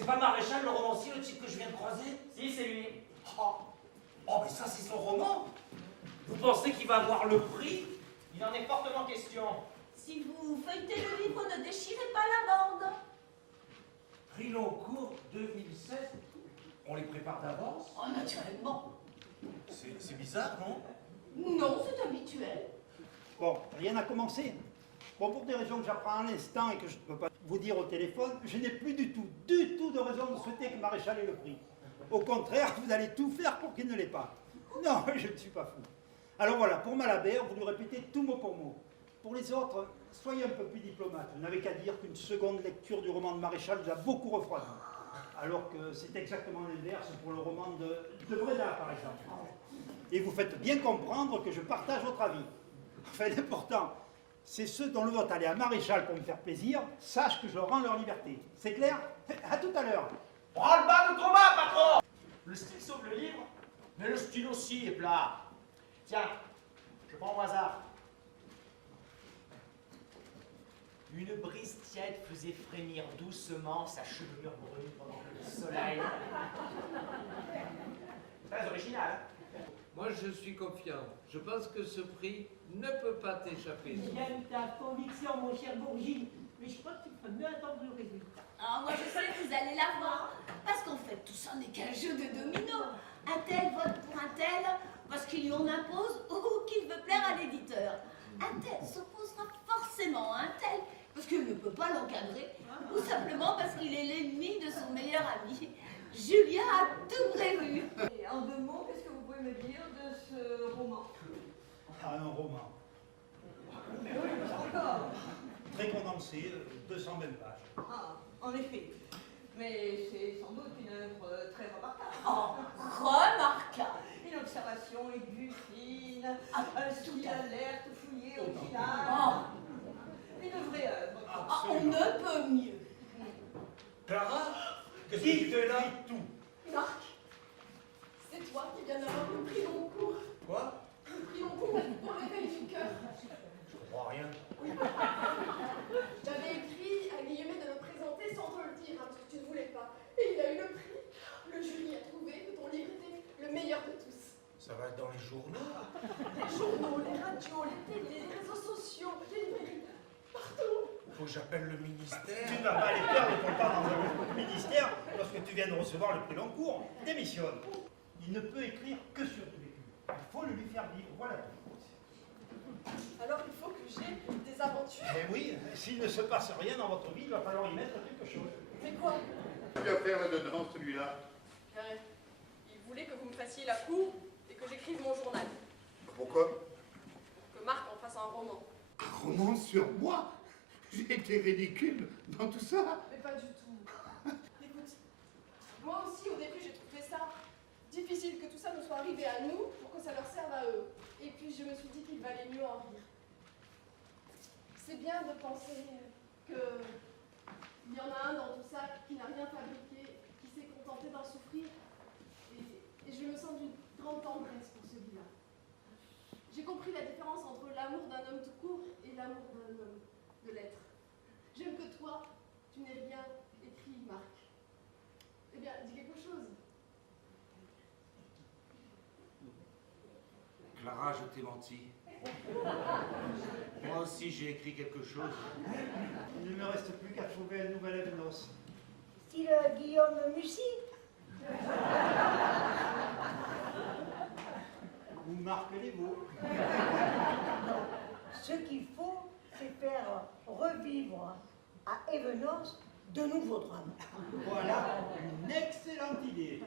C'est pas Maréchal, le romancier, le type que je viens de croiser? Si, c'est lui. Oh, mais ça, c'est son roman. Vous pensez qu'il va avoir le prix? Il en est fortement question. Si vous feuilletez le livre, ne déchirez pas la bande. Prix Loncourt 2016. On les prépare d'avance? Oh, naturellement. C'est bizarre, non? Non, c'est habituel. Bon, rien n'a commencé. Bon, pour des raisons que j'apprends à l'instant et que je ne peux pas vous dire au téléphone, je n'ai plus du tout de raison de souhaiter que Maréchal ait le prix. Au contraire, vous allez tout faire pour qu'il ne l'ait pas. Non, je ne suis pas fou. Alors voilà, pour Malabert, vous lui répétez tout mot pour mot. Pour les autres, soyez un peu plus diplomate. Vous n'avez qu'à dire qu'une seconde lecture du roman de Maréchal vous a beaucoup refroidi. Alors que c'est exactement l'inverse pour le roman de Bréda, par exemple. Et vous faites bien comprendre que je partage votre avis. Enfin, l'important, c'est ceux dont le vote allait à Maréchal pour me faire plaisir, sachent que je leur rends leur liberté. C'est clair? À tout à l'heure. Branle-bas de combat, patron! Le style sauve le livre, mais le style aussi est plat. Tiens, je prends au hasard. Une brise tiède faisait frémir doucement sa chevelure brune pendant que le soleil. Très original. Moi, je suis confiant. Je pense que ce prix ne peut pas t'échapper. J'aime ta conviction, mon cher Bourgine, mais je crois que tu ferais mieux attendre le résultat. Ah, moi je sais que vous allez l'avoir. Parce qu'en fait, tout ça n'est qu'un jeu de domino. Un tel vote pour un tel parce qu'il lui en impose ou qu'il veut plaire à l'éditeur. Un tel s'opposera forcément à un tel parce qu'il ne peut pas l'encadrer ou simplement parce qu'il est l'ennemi de son meilleur ami. Julien a tout prévu. Et en 2 mots, qu'est-ce que vous pouvez me dire de ce roman? Ah, un roman. Oui, encore. Très condensé, 220 pages. Ah, en effet. Mais c'est sans doute une œuvre très remarquable. Oh, remarquable. Une observation aiguë, fine, Ah, un style alerte, fouillé, original. Oh, Une vraie œuvre. ah, on ne peut mieux. Clara? Qu'est-ce que tu fais là? Tout. Marc, c'est toi qui viens d'avoir le prix Loncourt. Quoi? Le prix Loncourt pour l'éveil du cœur. Je comprends rien. J'avais écrit à Guillemet de le présenter sans te le dire, hein, parce que tu ne voulais pas. Et il a eu le prix. Le jury a trouvé que ton livre était le meilleur de tous. Ça va être dans les journaux? Les journaux, les radios, les télés, les réseaux sociaux, les librairies, partout. Faut que j'appelle le ministère. Tu ne vas pas aller perdre ton temps dans un ministère lorsque tu viens de recevoir le prix Loncourt. Démissionne. Il ne peut écrire que sur du vécu. Il faut le lui faire vivre. Voilà tout. Alors il faut que j'ai des aventures. Eh oui, s'il ne se passe rien dans votre vie, il va falloir y mettre quelque chose. Mais quoi? Tu vas faire là-dedans, celui-là. Il voulait que vous me fassiez la cour et que j'écrive mon journal. Pourquoi? Que Marc en fasse un roman. Un roman sur moi? J'ai été ridicule dans tout ça. Mais pas du tout. Écoute, moi aussi au début j'ai trouvé ça difficile que tout ça nous soit arrivé à nous pour que ça leur serve à eux. Et puis je me suis dit qu'il valait mieux en rire. C'est bien de penser que il y en a un dans tout ça qui n'a rien fabriqué, qui s'est contenté d'en souffrir. Et je me sens d'une grande tendresse pour celui-là. J'ai compris la différence entre l'amour d'un homme tout court et l'amour d'un homme de l'être. J'aime que toi, tu n'aies rien écrit, Marc. Eh bien, dis quelque chose. Clara, je t'ai menti. Moi aussi, j'ai écrit quelque chose. Il ne me reste plus qu'à trouver un nouvel Evenos. Style Guillaume Mussy. Ou Marc Lévaux. Non, ce qu'il faut, c'est faire revivre à Evenos de nouveaux drames. Voilà une excellente idée.